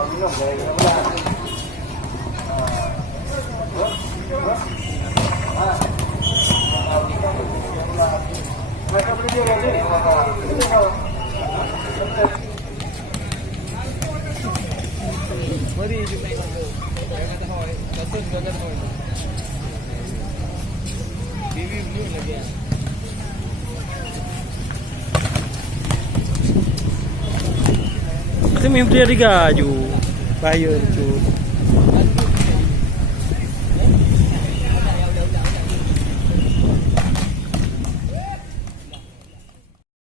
Mari jumpa dengan tu. Saya kata hoi, kata juga kata hoi. TV blue lagi ya. Itu mimpi dia gaju. Bahaya tu.